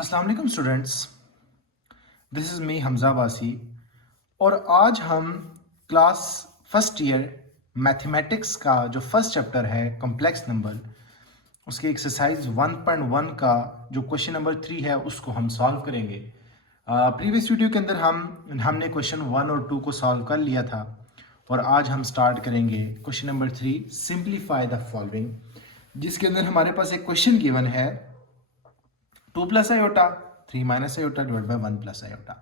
अस्सलाम वालेकुम students, this is me Hamza वासी और आज हम क्लास फर्स्ट ईयर मैथमेटिक्स का जो फर्स्ट चैप्टर है कॉम्प्लेक्स नंबर उसके एक्सरसाइज 1.1 का जो क्वेश्चन नंबर 3 है उसको हम सॉल्व करेंगे। प्रीवियस वीडियो के अंदर हमने क्वेश्चन 1 और 2 को सॉल्व कर लिया था और आज हम स्टार्ट करेंगे question number 3, simplify the following, जिसके अंदर हमारे पास एक क्वेश्चन गिवन है 2 plus iota 3 minus iota divide by 1 plus iota.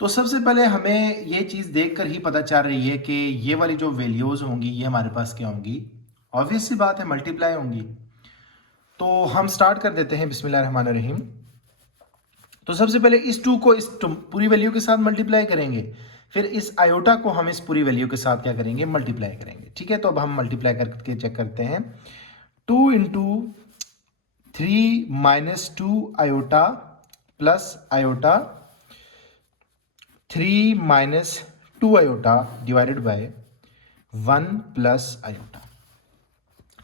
तो सबसे पहले हमें ये चीज़ देखकर ही पता चल रही है कि ये वाली जो वैल्यूज़ होंगी ये हमारे पास क्या होंगी, ऑब्वियस सी बात है मल्टीप्लाई होंगी। तो हम स्टार्ट कर देते हैं बिस्मिल्लाहिर्रहमानिर्रहीम। तो सबसे पहले इस 2 को इस पूरी वैल्यू के साथ मल्टीप्लाई करेंगे, फिर इस आयोटा को हम इस पूरी वैल्यू के साथ क्या करेंगे, मल्टीप्लाई करेंगे। ठीक है, तो अब हम मल्टीप्लाई करके चेक करते हैं। 2 into 3 minus 2 iota plus iota 3 minus 2 iota divided by 1 plus iota.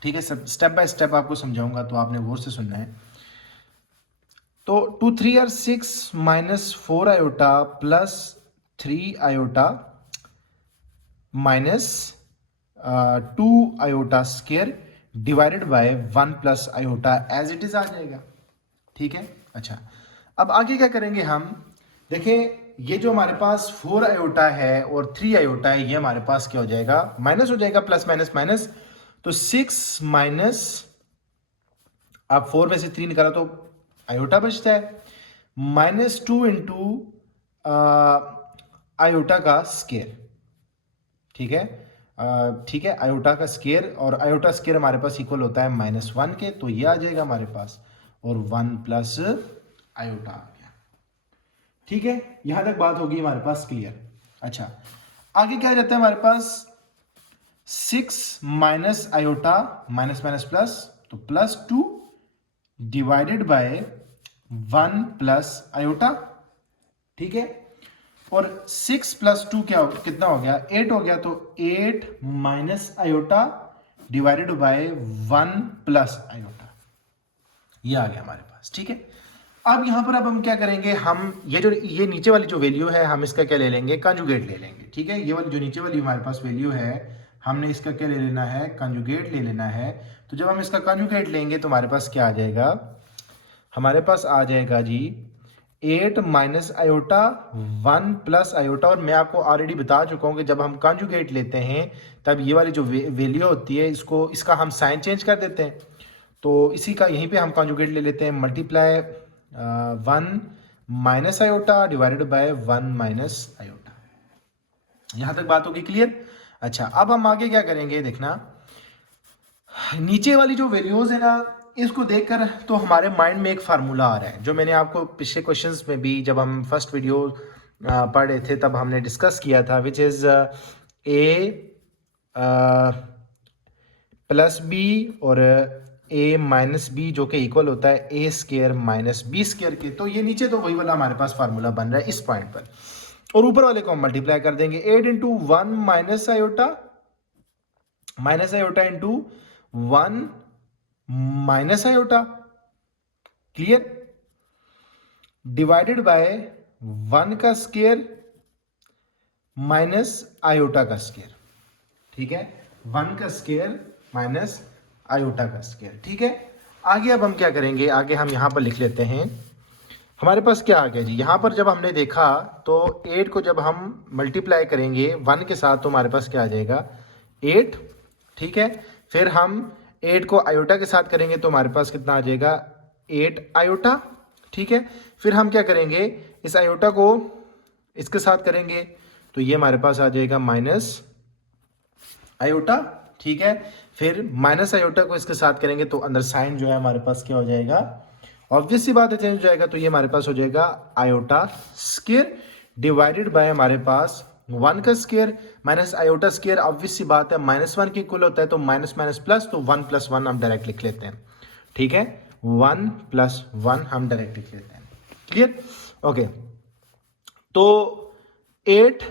ठीक है, सब स्टेप बाय स्टेप आपको समझाऊंगा तो आपने गौर से सुनना है। तो 2 3 are 6 minus 4 iota plus 3 iota minus 2 iota square divided by 1 plus iota as it is आ जाएगा। ठीक है, अच्छा अब आगे क्या करेंगे हम, देखें ये जो हमारे पास 4 आयोटा है और 3 आयोटा है ये हमारे पास क्या हो जाएगा, माइनस हो जाएगा, प्लस माइनस माइनस। तो 6 माइनस, आप 4 में से 3 निकाला तो आयोटा बचता है, माइनस 2 इंटू आयोटा का स्केयर। ठीक है, ठीक है, आयोटा का स्केयर, और आयोटा स्केयर हमारे पास इक्वल होता है -1 के, तो ये आ जाएगा हमारे पास, और 1 प्लस आयोटा आ गया। ठीक है, यहां तक बात होगी हमारे पास क्लियर। अच्छा आगे क्या जाता है हमारे पास, 6 minus iota minus minus plus, तो +2 डिवाइडेड बाय 1 प्लस आयोटा। ठीक है, और 6 प्लस 2 कितना हो गया, 8 हो गया, तो 8 minus iota divided by 1 plus iota, ये आ गया हमारे पास। ठीक है, अब यहां पर अब हम क्या करेंगे, हम ये नीचे वाली जो वैल्यू है हम इसका क्या ले लेंगे, कंजुगेट ले लेंगे। ठीक है, ये वाली जो नीचे वाली हमारे पास वैल्यू है हमने इसका क्या ले लेना है, कंजुगेट ले लेना है। तो जब हम इसका कंजुगेट लेंगे तो हमारे पास क्या आ जाएगा, हमारे पास आ जाएगा जी 8 माइनस आयोटा 1 प्लस आयोटा। और मैं आपको ऑलरेडी बता चुका हूं कि जब हम कंजुगेट लेते हैं तब ये वाली जो वैल्यू होती है इसका हम साइन चेंज कर देते हैं। तो इसी का यहीं पे हम कंजुगेट ले लेते हैं, multiply 1 minus iota divided by 1 minus iota. यहां तक बात होगी क्लियर। अच्छा अब हम आगे क्या करेंगे, देखना नीचे वाली जो वैल्यूज है ना इसको देखकर तो हमारे माइंड में एक फार्मूला आ रहा है, जो मैंने आपको पिछले क्वेश्चंस में भी जब हम फर्स्ट वीडियो पढ़ रहे थे तब हमने डिस्कस किया था, which is A plus B और ए माइनस बी, जो कि इक्वल होता है A square minus B square के। तो ये नीचे तो वही वाला हमारे पास फार्मूला बन रहा है इस पॉइंट पर, और ऊपर वाले को हम मल्टीप्लाई कर देंगे 8 into 1 minus iota into 1 minus iota, clear, divided by 1 का स्क्वायर माइनस आयोटा का स्क्वायर। ठीक है, 1 का स्क्वायर माइनस आयोटा का स्क्वायर। ठीक है, आगे अब हम क्या करेंगे, आगे हम यहां पर लिख लेते हैं, हमारे पास क्या आ गया जी, यहां पर जब हमने देखा तो 8 को जब हम मल्टीप्लाई करेंगे 1 के साथ तो हमारे पास क्या आ जाएगा 8। ठीक है, फिर हम 8 को आयोटा के साथ करेंगे तो हमारे पास कितना आ जाएगा 8 आयोटा। ठीक है, फिर हम क्या करेंगे, इस आयोटा को इसके साथ करेंगे तो ये हमारे पास आ जाएगा माइनस आयोटा। ठीक है, फिर माइनस आयोटा को इसके साथ करेंगे तो अंदर साइन जो है हमारे पास क्या हो जाएगा, ऑब्वियस सी बात है चेंज हो जाएगा, तो ये हमारे पास हो जाएगा आयोटा स्क्वायर डिवाइडेड बाय हमारे पास 1 का square minus iota square, obvious सी बात है -1 के इक्वल होता है, तो माइनस माइनस प्लस, तो 1 प्लस 1 हम डायरेक्ट लिख लेते हैं। ठीक है, 1 प्लस 1 हम डायरेक्ट लिख लेते हैं, क्लियर, ओके। तो 8,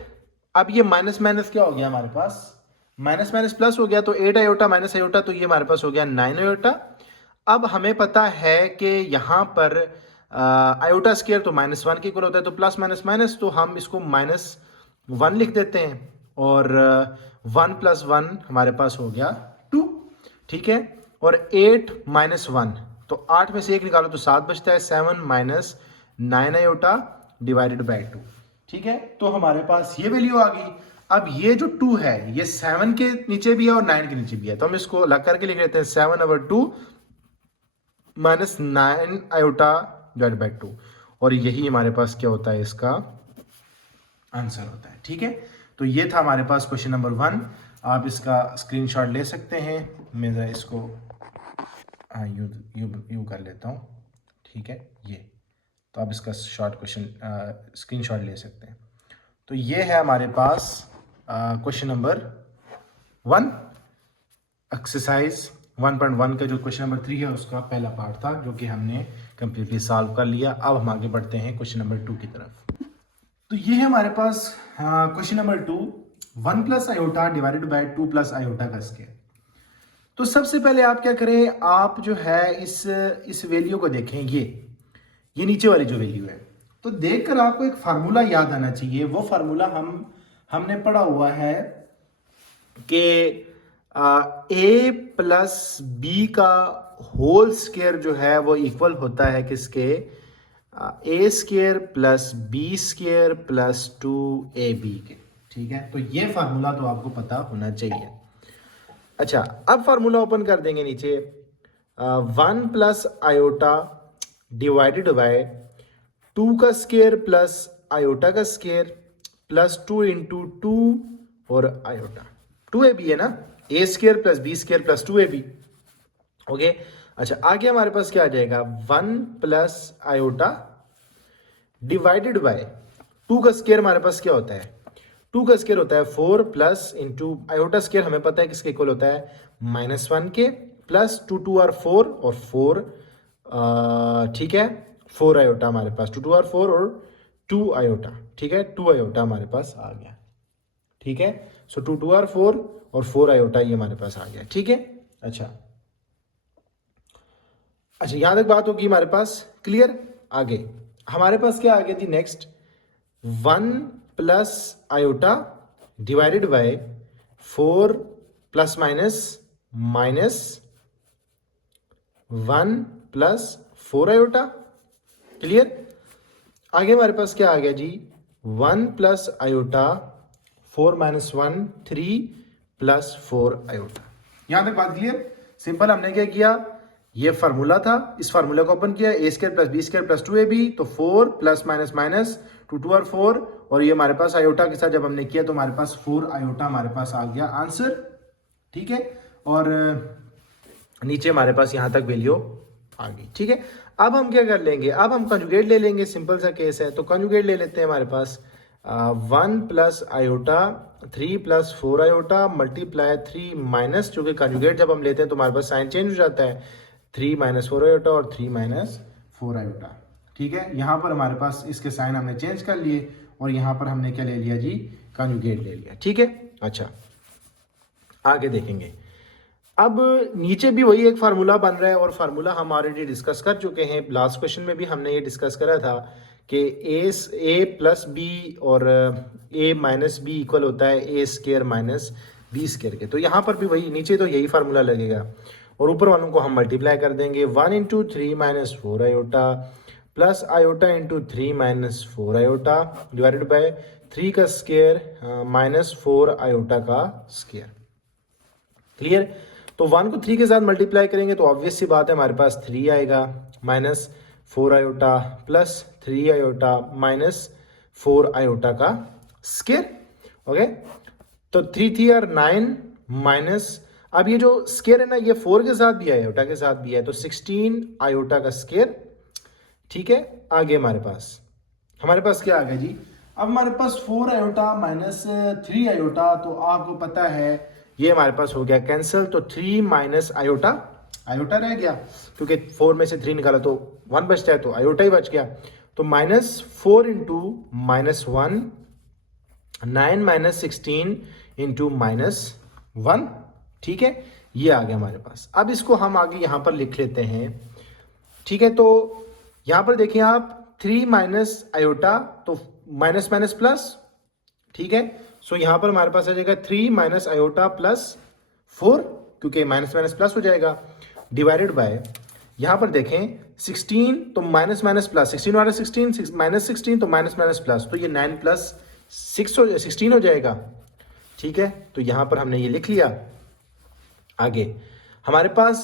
अब ये माइनस माइनस क्या हो गया हमारे पास, माइनस माइनस प्लस हो गया, तो 8 आयोटा माइनस आयोटा, तो ये हमारे पास हो गया 9 आयोटा। अब हमें पता है कि यहाँ पर आयोटा स्केयर तो -1 के इक्वल होता है, तो प्लस माइनस माइनस, तो हम इसको -1 लिख देते हैं और 1 + 1 हमारे पास हो गया 2, ठीक है। और 8 - 1, तो 8 में से 1 निकालो तो 7 बचता है, 7 - 9 आयोटा डिवाइडेड बाई 2, ठीक है। तो हमारे पास ये वैल्यू आ गई। अब ये जो 2 है ये 7 के नीचे भी है और 9 के नीचे भी है, तो हम इसको अलग करके लिख लेते हैं 7/2 - 9 आयोटा डिवाइड बाई 2, और यही हमारे पास क्या होता है, इसका आंसर होता है, ठीक है। तो ये था हमारे पास क्वेश्चन नंबर 1। आप इसका स्क्रीनशॉट ले सकते हैं। मैं ज़रा इसको यूँ कर लेता हूँ, ठीक है। ये तो आप इसका शॉर्ट क्वेश्चन स्क्रीनशॉट ले सकते हैं। तो ये है हमारे पास क्वेश्चन नंबर 1, एक्सरसाइज 1.1 का जो क्वेश्चन नंबर 3 है उसका पहला पार्ट था, जो कि हमने कंप्लीटली सॉल्व कर लिया। अब हम आगे बढ़ते हैं क्वेश्चन नंबर 2 की तरफ। तो ये है हमारे पास question number 2, 1 + iota divided by 2 + iota का स्क्वायर। तो सबसे पहले आप क्या करें, आप जो है इस वैल्यू को देखें, ये नीचे वाली जो वैल्यू है, तो देखकर आपको एक फार्मूला याद आना चाहिए। वो फार्मूला हमने पढ़ा हुआ है कि a + b का होल स्क्वायर जो है वो इक्वल होता है किसके, a² + b² + 2ab के, ठीक है। तो ये फार्मूला तो आपको पता होना चाहिए। अच्छा, अब फार्मूला ओपन कर देंगे नीचे, 1 + आयोटा डिवाइडेड बाय 2 का स्क्वायर प्लस आयोटा का स्क्वायर प्लस 2 × 2 और आयोटा, 2ab है ना, a² + b² + 2ab, ओके। अच्छा, आगे हमारे पास क्या आ जाएगा, 1 + आयोटा डिवाइडेड बाय 2 का स्क्वायर हमारे पास क्या होता है, 2 का स्क्वायर होता है 4 प्लस इंटू आयोटा स्क्वायर हमें पता है किसके इक्वल होता है, -1 के, प्लस 2 2 आर 4 और 4, ठीक है, 4 आयोटा हमारे पास, 2 2 आर 4 और 2 आयोटा, ठीक है, 2 आयोटा हमारे पास आ गया, ठीक है। सो 2 2 आर 4 और 4 आयोटा ये हमारे पास आ गया, ठीक है। अच्छा, यहाँ तक बात होगी हमारे पास क्लियर। आगे हमारे पास क्या आ गया जी, next 1 + iota divided by 4 ± -1 + 4 iota, clear. आगे हमारे पास क्या आ गया जी, 1 + आयोटा 4 - 1 3 + 4 आयोटा। यहां तक बात क्लियर, सिंपल। हमने क्या किया, ये फार्मूला था, इस फार्मूला को ओपन किया, a² + b² + 2ab, तो 4 ± -2 2 आर 4 और ये हमारे पास आयोटा के साथ जब हमने किया तो हमारे पास 4 आयोटा हमारे पास आ गया आंसर, ठीक है। और नीचे हमारे पास यहां तक वैल्यू आ गई, ठीक है। अब हम क्या कर लेंगे, अब हम कंजुगेट ले लेंगे, सिंपल सा केस है, तो कंजुगेट ले लेते हैं। हमारे पास 1 + आयोटा 3 + 4 आयोटा मल्टीप्लाई 3 माइनस, चूंकि कंजुगेट जब हम लेते हैं तो हमारे पास साइन चेंज हो जाता है, 3 - 4 आयोटा और 3 - 4 आयोटा, ठीक है। यहाँ पर हमारे पास इसके साइन हमने चेंज कर लिए और यहाँ पर हमने क्या ले लिया जी, कंजुगेट ले लिया, ठीक है। अच्छा, आगे देखेंगे। अब नीचे भी वही एक फार्मूला बन रहा है और फार्मूला हम ऑलरेडी डिस्कस कर चुके हैं, लास्ट क्वेश्चन में भी हमने ये डिस्कस करा था कि a + b और a - b इक्वल होता है a² - b² के। तो यहाँ पर भी वही, नीचे तो यही फार्मूला लगेगा और ऊपर वालों को हम मल्टीप्लाई कर देंगे, 1 × 3 - 4 iota plus iota × 3 - 4 iota divided bye 3 का स्क्वायर -4 आयोटा का स्क्वायर, क्लियर। तो 1 को 3 के साथ मल्टीप्लाई करेंगे तो ऑब्वियस सी बात है हमारे पास 3 आएगा, -4 आयोटा प्लस 3 आयोटा -4 आयोटा का स्क्वायर, ओके। तो 3 3 आर 9 माइनस, अब ये जो स्क्वायर है ना ये 4 के साथ भी है, आयोटा के साथ भी है, तो 16 आयोटा का स्क्वायर, ठीक है। आगे हमारे पास क्या आ गया जी, अब हमारे पास 4 आयोटा -3 आयोटा, तो आपको पता है ये हमारे पास हो गया कैंसिल, तो 3 - आयोटा, आयोटा रह गया क्योंकि 4 में से 3 निकाला तो 1 बचता है, तो आयोटा ही बच गया। तो -4 × -1 9 - 16 × -1, ठीक है, ये आ गया हमारे पास। अब इसको हम आगे यहाँ पर लिख लेते हैं, ठीक है। तो यहां पर देखिए आप 3 माइनस आयोटा, तो माइनस माइनस प्लस, ठीक है। सो यहां पर हमारे पास आ जाएगा 3 माइनस आयोटा प्लस 4, क्योंकि माइनस माइनस प्लस हो जाएगा, डिवाइडेड बाय यहां पर देखें 16, तो माइनस माइनस प्लस, 16 वाला 16 माइनस 16, तो माइनस माइनस प्लस, तो ये 9 प्लस 16 हो जाएगा, ठीक है। तो यहां पर हमने ये लिख लिया। आगे हमारे पास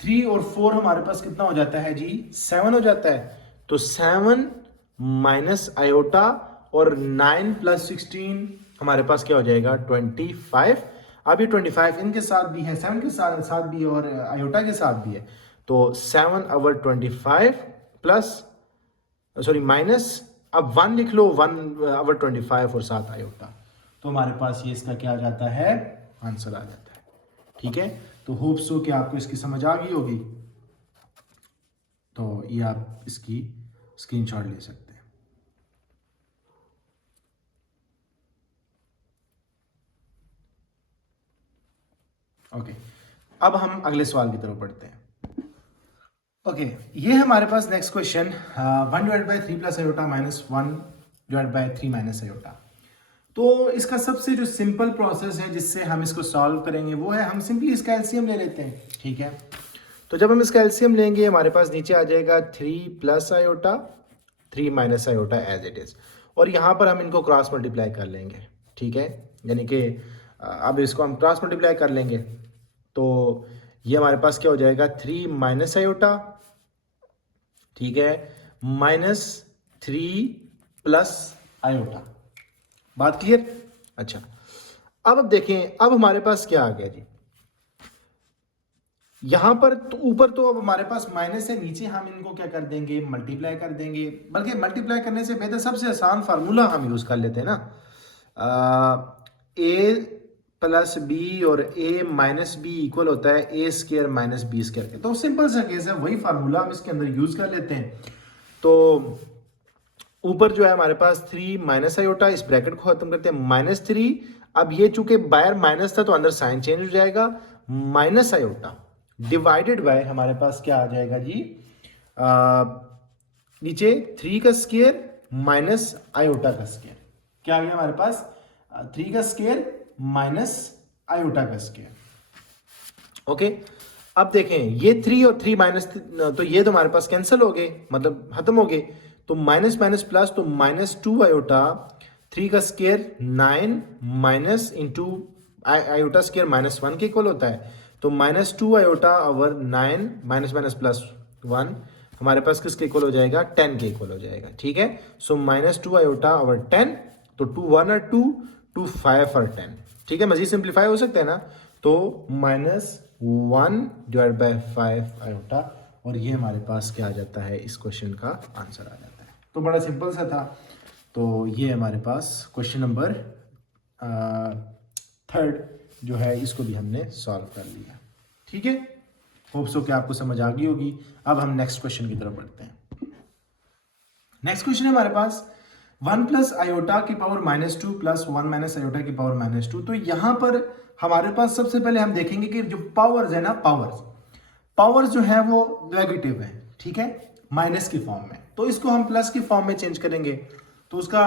3 और 4 हमारे पास कितना हो जाता है जी, 7 हो जाता है। तो 7 माइनस आयोटा और 9 प्लस 16 हमारे पास क्या हो जाएगा, 25। अब ये 25 इनके साथ भी है, 7 के साथ भी है और आयोटा के साथ भी है। तो 7/25 प्लस, सॉरी माइनस, अब 1 लिख लो, 1/25 और 7 आयोटा, तो हमारे पास ये इसका क्या आ जाता है, आंसर आ जाता है, ठीक है। तो होप सो कि आपको इसकी समझ आ गई होगी। तो ये आप इसकी स्क्रीनशॉट ले सकते हैं। ओके, अब हम अगले सवाल की तरफ बढ़ते हैं। ओके, ये है हमारे पास next question, 1/3 plus iota minus 1/3 minus iota. तो इसका सबसे जो सिंपल प्रोसेस है जिससे हम इसको सॉल्व करेंगे वो है, हम सिंपली इसका एलसीएम ले लेते हैं, ठीक है। तो जब हम इसका एलसीएम लेंगे हमारे पास नीचे आ जाएगा 3 plus iota 3 minus iota as it is, और यहाँ पर हम इनको क्रॉस मल्टीप्लाई कर लेंगे, ठीक है। यानी कि अब इसको हम क्रॉस मल्टीप्लाई कर लेंगे, तो ये हमारे पास क्या हो जाएगा, 3 माइनस आयोटा, ठीक है, माइनस 3 प्लस आयोटा। बात क्लियर? अच्छा, अब देखें, अब हमारे पास क्या आ गया जी, यहां पर तो ऊपर तो अब हमारे पास माइनस है, नीचे हम इनको क्या कर देंगे, मल्टीप्लाई कर देंगे। बल्कि मल्टीप्लाई करने से बेहतर सबसे आसान फार्मूला हम यूज कर लेते हैं ना, ए प्लस बी और ए माइनस बी इक्वल होता है A square minus B square के। तो सिंपल सा केस है, वही फार्मूला हम इसके अंदर यूज कर लेते हैं। तो ऊपर जो है हमारे पास 3 माइनस आयोटा, इस ब्रैकेट को खत्म करते हैं, -3। अब ये चूंकि बाहर माइनस था तो अंदर साइन चेंज हो जाएगा, माइनस आयोटा डिवाइडेड बाय हमारे पास क्या आ जाएगा जी, नीचे 3 का स्क्वायर माइनस आयोटा का स्क्वायर, क्या आ गया हमारे पास, 3 का स्क्वायर माइनस आयोटा का स्क्वायर। ओके, अब देखें ये 3 और 3 माइनस, तो ये तो हमारे पास कैंसिल हो गए, मतलब खत्म हो गए। तो माइनस माइनस प्लस, तो -2 आयोटा, 3 का square 9 minus into iota square -1 के इक्वल होता है। तो -2 iota over 9 minus minus plus 1 हमारे पास किसके इक्वल हो जाएगा, 10 के इक्वल हो जाएगा, ठीक है। सो -2 आयोटा ओवर 10, तो 2 1 और 2 2 5 और 10, ठीक है। मजीद सिंप्लीफाई हो सकता है ना, तो -1 डिवाइड बाय 5 आयोटा, और ये हमारे पास क्या आ जाता है, इस क्वेश्चन का आंसर आ जाता है। तो बड़ा सिंपल सा था। तो ये हमारे पास क्वेश्चन नंबर 3 जो है, इसको भी हमने सॉल्व कर लिया, ठीक है। होप सो कि आपको समझ आ गई होगी। अब हम नेक्स्ट क्वेश्चन की तरफ बढ़ते हैं। नेक्स्ट क्वेश्चन है हमारे पास 1 प्लस आयोटा की पावर -2 प्लस 1 माइनस आयोटा की पावर -2। तो यहां पर हमारे पास सबसे पहले हम देखेंगे कि जो पावर्स है ना, पावर्स जो है वो नेगेटिव है, ठीक है, माइनस की फॉर्म में। तो इसको हम प्लस की फॉर्म में चेंज करेंगे। तो उसका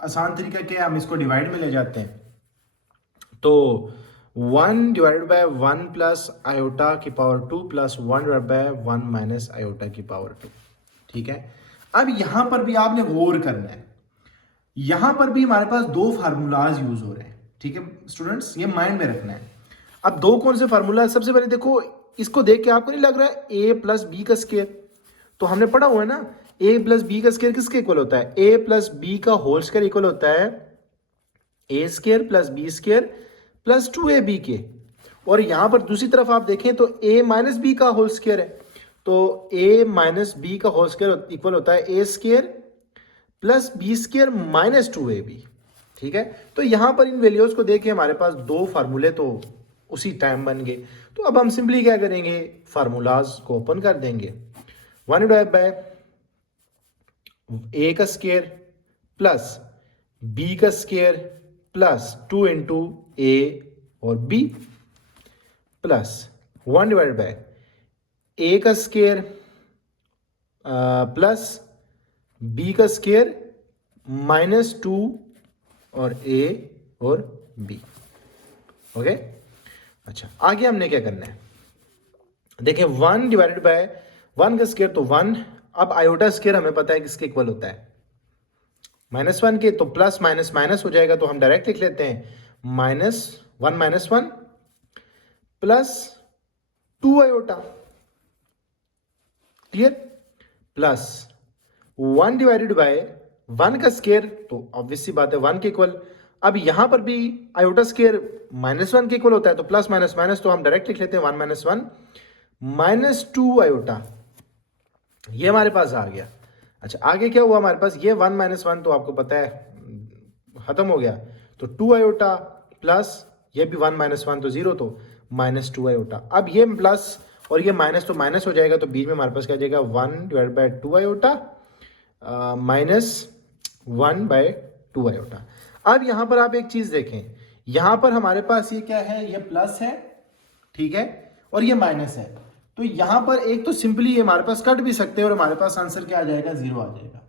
आसान तरीका क्या है, हम इसको डिवाइड में ले जाते हैं। तो 1 डिवाइडेड बाय 1 प्लस आयोटा की power 2 plus 1 divide by 1 minus iota की पावर 2, ठीक है। अब यहां पर भी आपने गौर करना है, यहां पर भी हमारे पास 2 फार्मूलाज यूज हो रहे हैं, ठीक है स्टूडेंट्स, ये माइंड में रखना है। अब 2 कौन से फार्मूला, सबसे पहले देखो, इसको देख के आपको नहीं लग रहा है ए प्लस बी का स्क्वायर, तो हमने पढ़ा हुआ है ना, ए प्लस बी का स्क्वायर किसके इक्वल होता है, ए प्लस बी का होल स्क्वायर इक्वल होता है A square plus B square plus 2ab के। और यहां पर दूसरी तरफ आप देखें तो a माइनस बी का होल स्क्वायर है, तो a माइनस बी का होल स्क्वायर इक्वल होता है A square plus B square minus 2ab, ठीक है। तो यहां पर इन वैल्यूज को देख के हमारे पास 2 फार्मूले तो उसी टाइम बन गए। तो अब हम सिंपली क्या करेंगे, फार्मूलाज को ओपन कर देंगे। 1 डिवाइड बाय ए का स्क्वायर प्लस बी का स्क्वायर प्लस 2 इंटू ए और बी प्लस 1 डिवाइड बाय ए का स्क्वायर प्लस बी का स्केयर -2 और ए और बी। ओके, अच्छा आगे हमने क्या करना है, देखिए 1 डिवाइडेड बाय 1 का स्केयर तो 1। अब आयोटा स्केयर हमें पता है किसके इक्वल होता है, -1 के, तो प्लस माइनस माइनस हो जाएगा, तो हम डायरेक्ट लिख लेते हैं -1 plus 2 iota, clear, plus 1 divided by 1 का स्केयर, तो ऑब्वियस सी बात है 1 के इक्वल। अब यहां पर भी आयोटा स्केयर -1 के इक्वल होता है, तो प्लस माइनस माइनस, तो हम डायरेक्ट लिख लेते हैं 1 - 2 आयोटा, ये हमारे पास आ गया। अच्छा आगे क्या हुआ हमारे पास, ये 1 - 1 तो आपको पता है खत्म हो गया, तो 2 आयोटा प्लस ये भी 1 - 1 तो 0, तो -2 आयोटा। अब ये प्लस और ये माइनस तो माइनस हो जाएगा, तो बीच में हमारे पास क्या आ जाएगा 1 डिवाइड बाय 2 आयोटा -1/2 आयोटा। अब यहां पर आप एक चीज देखें, यहां पर हमारे पास ये क्या है, ये प्लस है, ठीक है, और ये माइनस है, तो यहां पर एक तो सिंपली ये हमारे पास कट भी सकते हैं और हमारे पास आंसर क्या आ जाएगा, 0 आ जाएगा,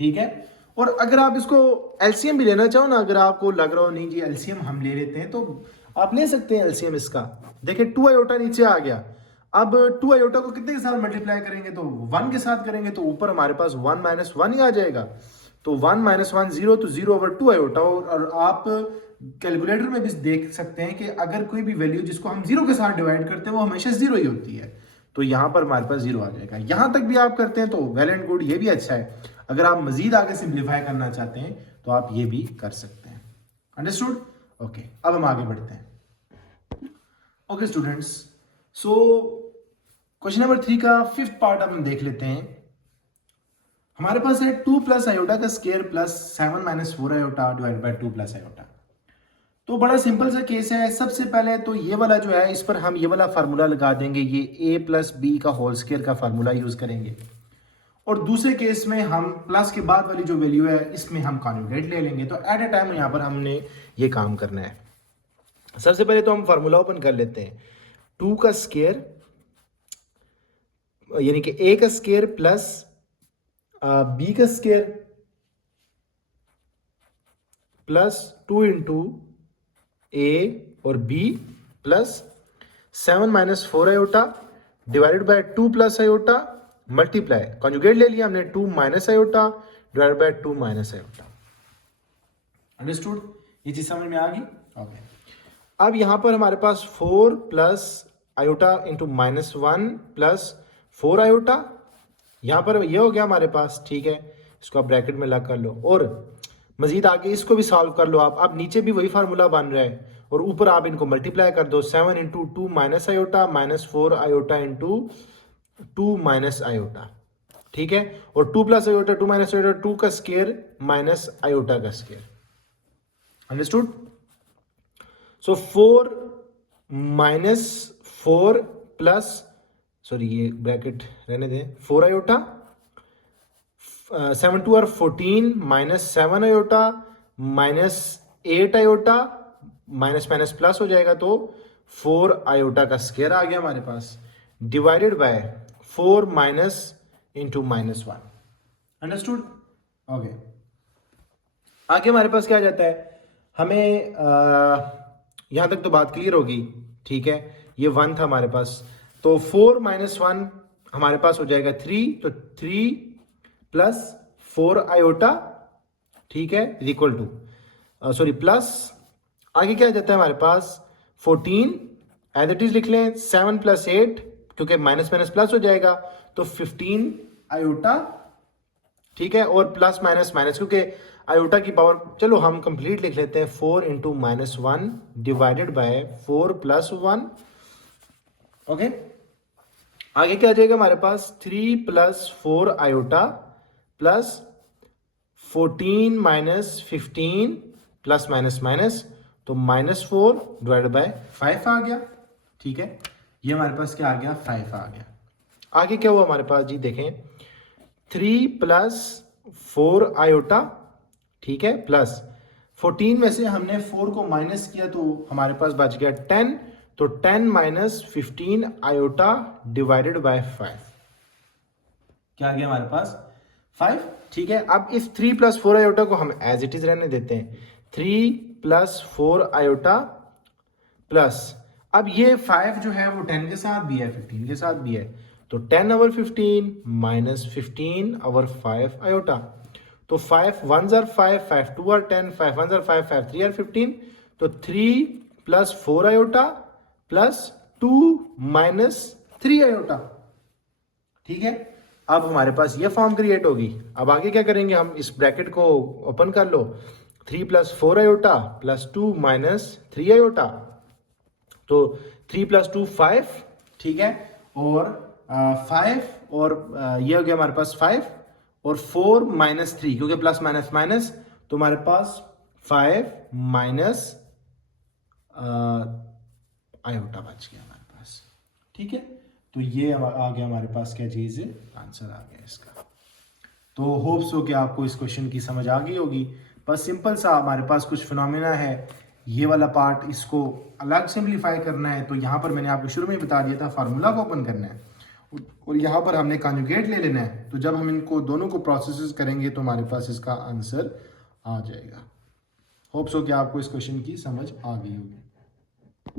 ठीक है। और अगर आप इसको एलसीएम भी लेना चाहो ना, अगर आपको लग रहा हो नहीं जी एलसीएम हम ले लेते हैं, तो आप ले सकते हैं एलसीएम इसका। देखिए 2 आयोटा नीचे आ गया, अब 2 आयोटा को कितने के साथ मल्टीप्लाई करेंगे, तो 1 के साथ करेंगे, तो ऊपर हमारे पास 1 - 1 ही आ जाएगा, तो 1 - 1 0, तो 0/2 आयोटा। और आप कैलकुलेटर में भी देख सकते हैं कि अगर कोई भी वैल्यू जिसको हम 0 के साथ डिवाइड करते हैं वो हमेशा 0 ही होती है, तो यहां पर हमारे पास 0 आ जाएगा। यहां तक भी आप करते हैं तो वेल एंड गुड, ये भी अच्छा है। अगर आप मजीद आगे सिंप्लीफाई करना चाहते हैं तो आप ये भी कर सकते हैं। अंडरस्टूड? ओके, अब हम आगे बढ़ते हैं। Okay students, so question number 3 का 5th पार्ट अब हम देख लेते हैं। हमारे पास है 2 प्लस आयोटा का square plus 7 - 4 iota divide by 2 plus iota. तो बड़ा सिंपल सा केस है। सबसे पहले तो ये वाला जो है, इस पर हम ये वाला फार्मूला लगा देंगे, ये a प्लस बी का होल स्केयर का फार्मूला यूज करेंगे। और दूसरे केस में हम प्लस के बाद वाली जो वैल्यू है इसमें हम कॉन्जुगेट ले लेंगे। तो एट ए टाइम यहाँ पर हमने ये काम करना है। सबसे पहले तो हम फार्मूला ओपन कर लेते हैं, 2 का स्केयर यानी कि a का स्केयर प्लस b का स्केयर प्लस 2 इंटू a और b plus 7 - 4 iota divided by 2 plus iota multiply, conjugate ले लिया हमने, 2 minus iota divided by 2 minus iota. Understood? ये चीज समझ में आ गई? ओके। अब यहां पर हमारे पास 4 plus iota into -1 plus 4 iota, यहां पर ये हो गया हमारे पास, ठीक है। इसको आप ब्रैकेट में लग कर लो और मजीद आगे इसको भी सॉल्व कर लो आप। अब नीचे भी वही फार्मूला बन रहा है और ऊपर आप इनको मल्टीप्लाई कर दो, 7 into 2 minus iota -4 iota into 2 minus iota, ठीक है। और 2 प्लस आयोटा 2 माइनस आयोटा, 2 का स्केयर माइनस आयोटा का स्केयर। अंडरस्टूड? सो 4 माइनस 4 प्लस, सॉरी ये ब्रैकेट रहने दें, 4 iota, 7 2 14 minus 7 iota minus 8 iota, minus minus plus हो जाएगा, तो 4 आयोटा का स्केयर आ गया हमारे पास, divided by 4 minus into -1। Understood? Okay. आगे हमारे पास क्या आ जाता है, हमें यहां तक तो बात क्लियर होगी, ठीक है। ये 1 था हमारे पास, तो 4 - 1 हमारे पास हो जाएगा 3, तो 3 प्लस 4 आयोटा, ठीक है, इक्वल टू सॉरी प्लस आगे क्या आ जाता है हमारे पास 14, एज इट इज लिख लें, 7 प्लस 8 क्योंकि माइनस माइनस प्लस हो जाएगा, तो 15 आयोटा, ठीक है। और प्लस माइनस माइनस क्योंकि आयोटा की पावर, चलो हम कंप्लीट लिख लेते हैं, 4 into -1 divided by 4 plus 1। Okay, आगे क्या आ जाएगा हमारे पास, 3 plus 4 iota plus 14 minus 15 plus minus minus, तो -4 डिवाइडेड बाय 5 आ गया, ठीक है। ये हमारे पास क्या आ गया, 5 आ गया। आगे क्या हुआ हमारे पास जी, देखें, 3 प्लस 4 आयोटा, ठीक है, प्लस 14 में से हमने 4 को माइनस किया तो हमारे पास बच गया 10, तो 10 माइनस 15 आयोटा डिवाइडेड बाय 5। क्या आ गया हमारे पास 5। ठीक है, अब इस 3 प्लस 4 आयोटा को हम एज इट इज रहने देते हैं। 3 प्लस 4 आयोटा प्लस, अब ये 5 जो है वो 10 के साथ भी है, 15 के साथ भी है, तो 10 ओवर 15 माइनस 15 ओवर 5 आयोटा। तो 5 1s are 5, 5 2 are 10, 5 1s are 5, 5 3 are 15। तो 3 plus 4 iota plus 2 minus 3 iota. ठीक है, अब हमारे पास ये फॉर्म क्रिएट होगी। अब आगे क्या करेंगे हम, इस ब्रैकेट को ओपन कर लो, 3 plus 4 iota plus 2 minus 3 iota. तो 3 प्लस 2 5, ठीक है, और 5 और ये हो गया हमारे पास 5 और 4 माइनस 3, क्योंकि प्लस माइनस माइनस, तो हमारे पास 5 माइनस आयोटा बच गया हमारे पास। ठीक है, तो ये आ गया हमारे पास क्या चीज़ है, आंसर आ गया इसका। तो होप्स हो कि आपको इस क्वेश्चन की समझ आ गई होगी। बस सिंपल सा हमारे पास कुछ फिनोमेना है, ये वाला पार्ट इसको अलग सिंप्लीफाई करना है। तो यहाँ पर मैंने आपको शुरू में ही बता दिया था, फार्मूला को ओपन करना है और यहाँ पर हमने कॉन्जुगेट ले लेना है। तो जब हम इनको दोनों को प्रोसेस करेंगे तो हमारे पास इसका आंसर आ जाएगा। होप्स हो कि आपको इस क्वेश्चन की समझ आ गई होगी।